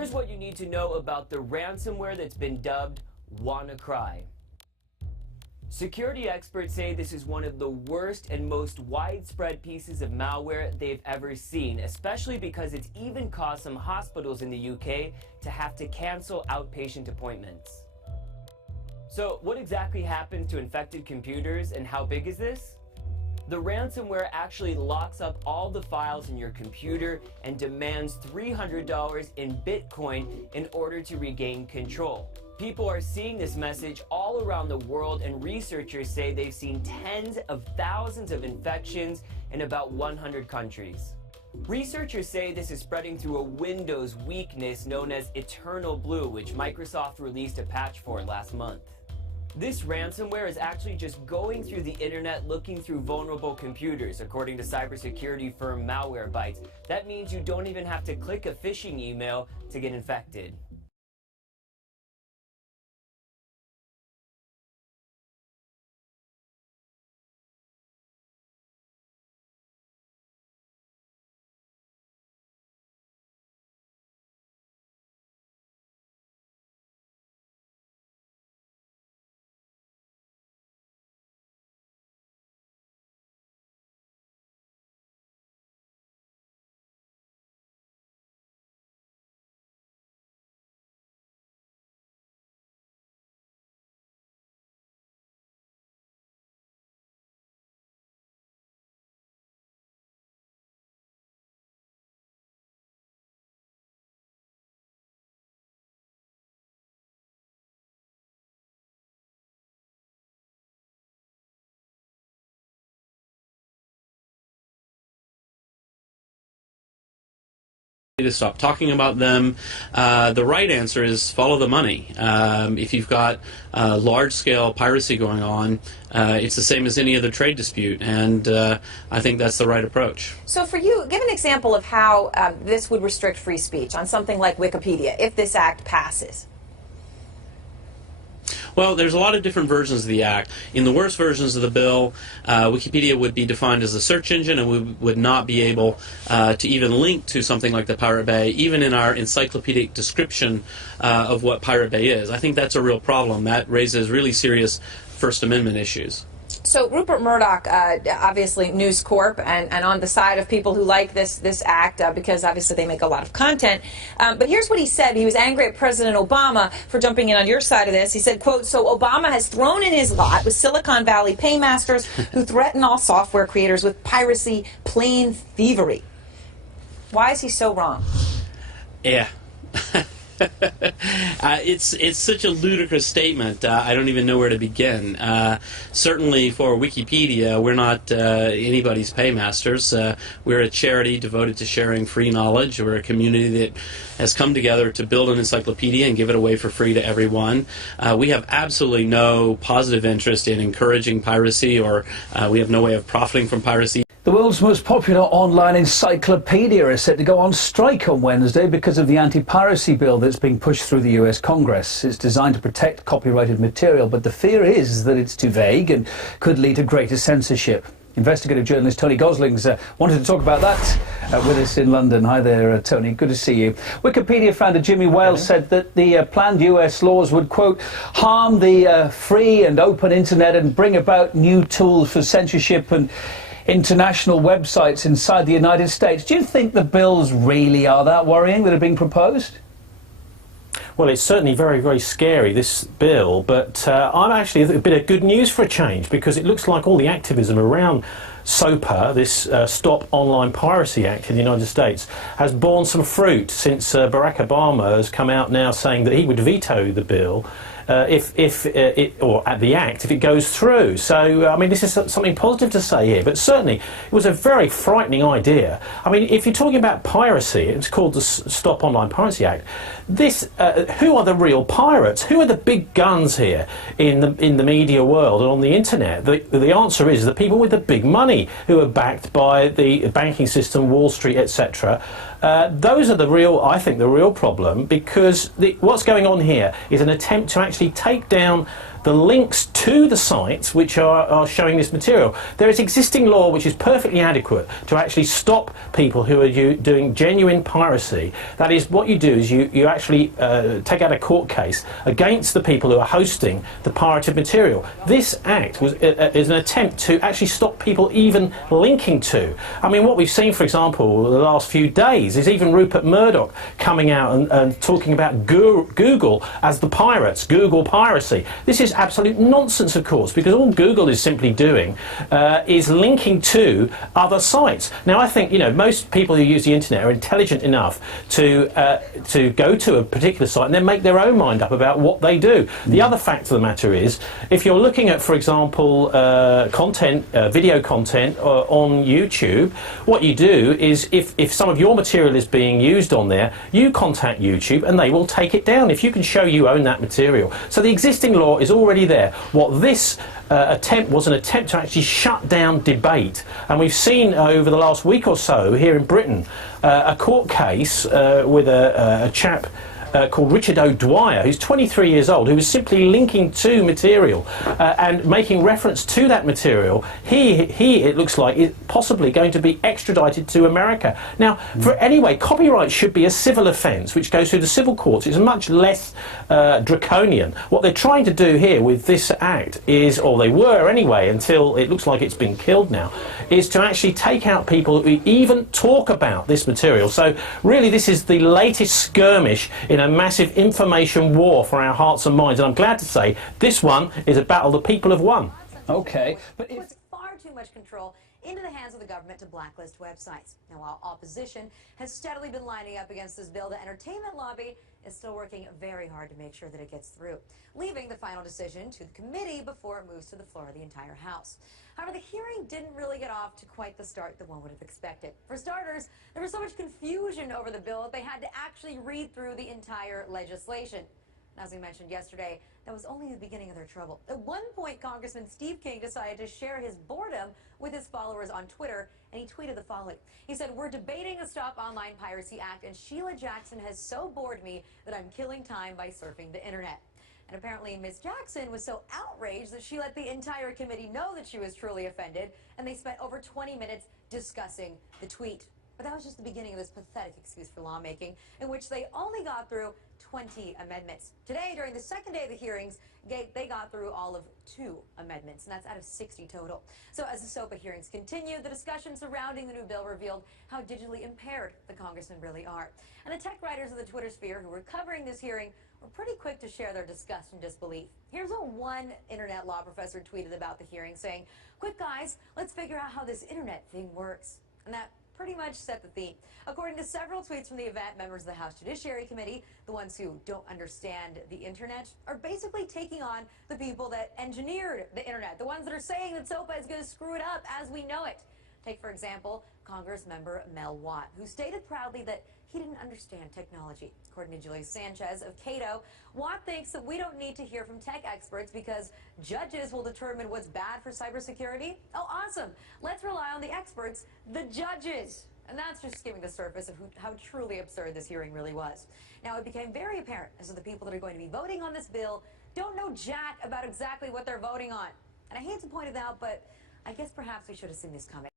Here's what you need to know about the ransomware that's been dubbed WannaCry. Security experts say this is one of the worst and most widespread pieces of malware they've ever seen, especially because it's even caused some hospitals in the UK to have to cancel outpatient appointments. So what exactly happens to infected computers and how big is this? The ransomware actually locks up all the files in your computer and demands $300 in Bitcoin in order to regain control. People are seeing this message all around the world, and researchers say they've seen tens of thousands of infections in about 100 countries. Researchers say this is spreading through a Windows weakness known as Eternal Blue, which Microsoft released a patch for last month. This ransomware is actually just going through the internet looking through vulnerable computers, according to cybersecurity firm Malwarebytes. That means you don't even have to click a phishing email to get infected. To stop talking about them. The right answer is follow the money. If you've got large-scale piracy going on, it's the same as any other trade dispute, and I think that's the right approach. So for you, give an example of how this would restrict free speech on something like Wikipedia, if this act passes. Well, there's a lot of different versions of the Act. In the worst versions of the bill, Wikipedia would be defined as a search engine, and we would not be able to even link to something like the Pirate Bay, even in our encyclopedic description of what Pirate Bay is. I think that's a real problem. That raises really serious First Amendment issues. So Rupert Murdoch, obviously News Corp, and on the side of people who like this act because obviously they make a lot of content. But here's what he said. He was angry at President Obama for jumping in on your side of this. He said, quote, "So Obama has thrown in his lot with Silicon Valley paymasters who threaten all software creators with piracy, plain thievery." Why is he so wrong? Yeah. It's such a ludicrous statement. I don't even know where to begin. Certainly for Wikipedia, we're not anybody's paymasters. We're a charity devoted to sharing free knowledge. We're a community that has come together to build an encyclopedia and give it away for free to everyone. We have absolutely no positive interest in encouraging piracy, or we have no way of profiting from piracy. The world's most popular online encyclopedia is set to go on strike on Wednesday because of the anti-piracy bill that's being pushed through the US Congress. It's designed to protect copyrighted material, but the fear is that it's too vague and could lead to greater censorship. Investigative journalist Tony Gosling's wanted to talk about that with us in London. Hi there, Tony. Good to see you. Wikipedia founder Jimmy Wales said that the planned US laws would, quote, harm the free and open internet and bring about new tools for censorship and international websites inside the United States. Do you think the bills really are that worrying that are being proposed? Well, it's certainly very, very scary, this bill, but I'm actually a bit of good news for a change, because it looks like all the activism around SOPA, this Stop Online Piracy Act in the United States, has borne some fruit since Barack Obama has come out now saying that he would veto the bill if it goes through. So, I mean, this is something positive to say here, but certainly it was a very frightening idea. I mean, if you're talking about piracy, it's called the Stop Online Piracy Act. This, who are the real pirates? Who are the big guns here in the media world and on the internet? The answer is the people with the big money who are backed by the banking system, Wall Street, etc. Those are I think, the real problem, because what's going on here is an attempt to actually take down the links to the sites which are showing this material. There is existing law which is perfectly adequate to actually stop people who are doing genuine piracy. That is, what you do is you actually take out a court case against the people who are hosting the pirated material. This act is an attempt to actually stop people even linking to. I mean, what we've seen, for example, the last few days is even Rupert Murdoch coming out and talking about Google as the pirates, Google piracy. This is absolute nonsense, of course, because all Google is simply doing is linking to other sites. Now, I think, you know, most people who use the internet are intelligent enough to go to a particular site and then make their own mind up about what they do. The other fact of the matter is, if you're looking at, for example, video content on YouTube, what you do is, if some of your material is being used on there, you contact YouTube and they will take it down if you can show you own that material. So the existing law is already there. What this attempt was an attempt to actually shut down debate, and we've seen over the last week or so here in Britain a court case with a chap called Richard O'Dwyer, who's 23 years old, who was simply linking to material and making reference to that material. He it looks like, is possibly going to be extradited to America. Now, anyway, copyright should be a civil offence which goes through the civil courts. It's much less draconian. What they're trying to do here with this act is, or they were anyway, until it looks like it's been killed now, is to actually take out people who even talk about this material. So really, this is the latest skirmish in a massive information war for our hearts and minds, and I'm glad to say this one is a battle the people have won. Okay, but puts far too much control into the hands of the government to blacklist websites. Now, while opposition has steadily been lining up against this bill, the entertainment lobby is still working very hard to make sure that it gets through, leaving the final decision to the committee before it moves to the floor of the entire House. However, the hearing didn't really get off to quite the start that one would have expected. For starters, there was so much confusion over the bill that they had to actually read through the entire legislation. And as we mentioned yesterday, that was only the beginning of their trouble. At one point, Congressman Steve King decided to share his boredom with his followers on Twitter, and he tweeted the following. He said, "We're debating a Stop Online Piracy Act, and Sheila Jackson has so bored me that I'm killing time by surfing the internet." And apparently Ms. Jackson was so outraged that she let the entire committee know that she was truly offended, and they spent over 20 minutes discussing the tweet. But that was just the beginning of this pathetic excuse for lawmaking, in which they only got through 20 amendments. Today, during the second day of the hearings, they got through all of 2 amendments, and that's out of 60 total. So as the SOPA hearings continued, the discussion surrounding the new bill revealed how digitally impaired the congressmen really are. And the tech writers of the Twitter sphere who were covering this hearing were pretty quick to share their disgust and disbelief. Here's what one internet law professor tweeted about the hearing, saying, "Quick guys, let's figure out how this internet thing works." And that pretty much set the theme. According to several tweets from the event, members of the House Judiciary Committee, the ones who don't understand the internet, are basically taking on the people that engineered the internet, the ones that are saying that SOPA is going to screw it up as we know it. Take, for example, Congress member Mel Watt, who stated proudly that he didn't understand technology. According to Julius Sanchez of Cato, Watt thinks that we don't need to hear from tech experts because judges will determine what's bad for cybersecurity. Oh, awesome. Let's rely on the experts, the judges. And that's just skimming the surface of how truly absurd this hearing really was. Now, it became very apparent as to the people that are going to be voting on this bill don't know jack about exactly what they're voting on. And I hate to point it out, but I guess perhaps we should have seen this coming.